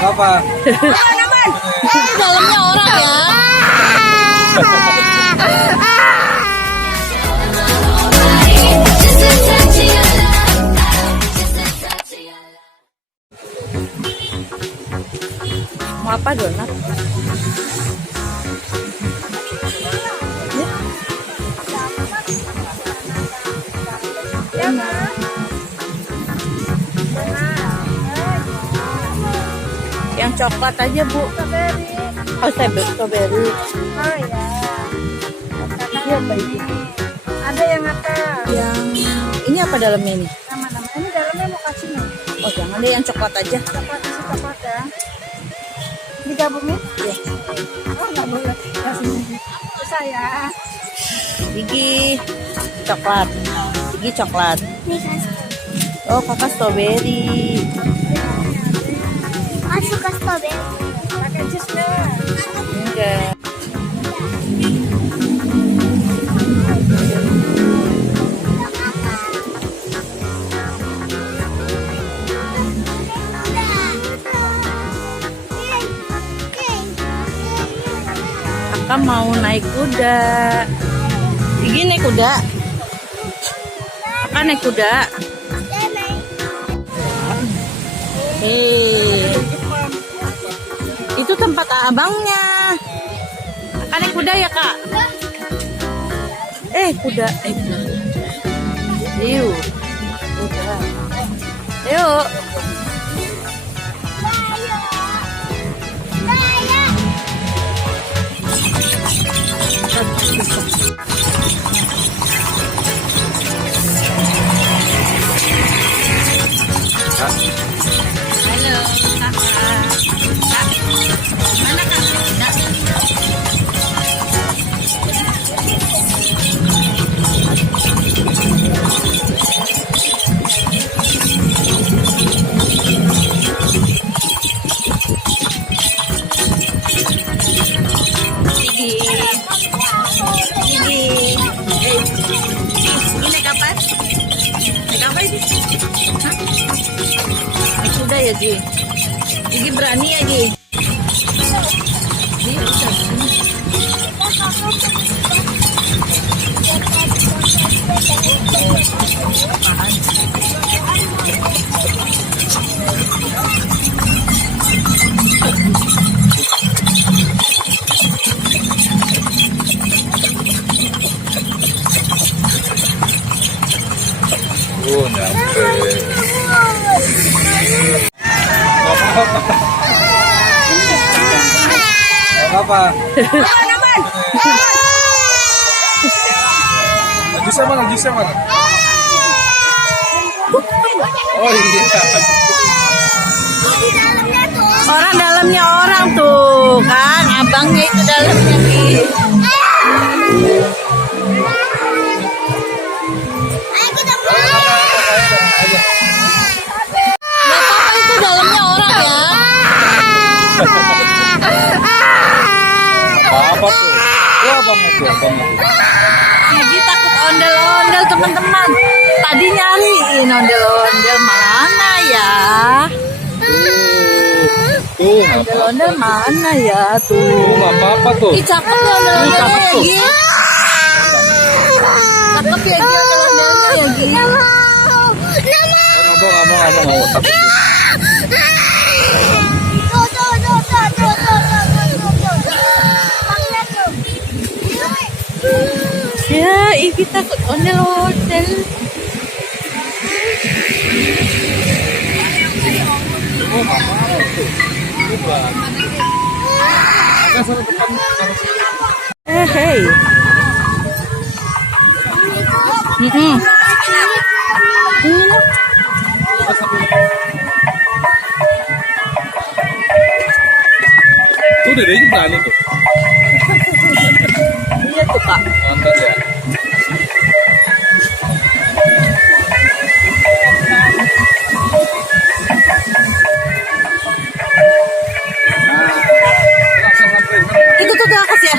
Apa? Itu dalamnya orang ya. Mau apa donat? Yang coklat aja Bu. Oh strawberry. Oh ya. Ini apa ini? Ada yang apa? Yang ini apa dalamnya ini? Nama-nama ini dalamnya mau kasih nih. Oh jangan deh yang coklat aja. Coklat isi coklat ya. Digabungin? Ya. Oh nggak boleh. Kasih susah ya. Gigi coklat. Gigi coklat. Oh kakak strawberry. Aku suka strawberry. Pakai jusnya. Enggak. Kakak mau naik kuda. Gigi naik kuda. Kakak naik kuda. Hei. Itu tempat abangnya. Kakak naik kuda ya kak? Kuda. Yuk. Kuda. Yuk. Halo kakak. Mana kak? Ini naik apa? Naik apa ini? Hah? Naik kuda ya Gi? Gigi berani ya Gi? Gi, udah sini. Oh, nyampe. Apa? Jusnya mana? Jusnya mana? Oh iya. Orang dalamnya orang tuh kan, abangnya itu dalamnya Gi. Gak apa-apa itu dalamnya orang ya. Apa tuh? Ya abangnya tuh, abangnya tuh. Gigi takut ondel-ondel teman-teman. Tadi nyariin ondel-ondel mana ya? Tuh, Ondel-ondel mana ya tuh? nggak apa-apa tuh. Ih cakep ya ondel-ondelnya ya Cakep tuh. Gi. Cakep ya Gi ondel-ondelnya ya Gi. Abang mau takut. Ya, Igi takut ondel-ondel. Oh, nggak apa-apa tuh. Coba. Kan sana depan. Hey. Ini loh. Tuh dedenya berani tuh. Iya tuh kak. Mantap ya. Langsung samperin. Itu tuh ke atas ya.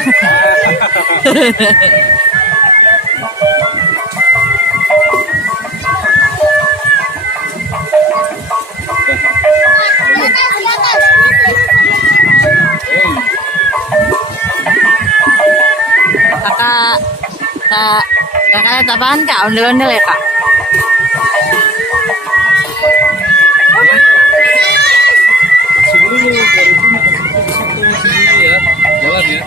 Ada Buat apaan kak? Ondel-ondel ya kak? Sini dulu, baru dulu ke situ dulu ya. Jalan ya.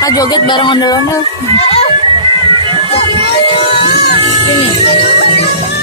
Kak joget bareng ondel-ondel. Sini.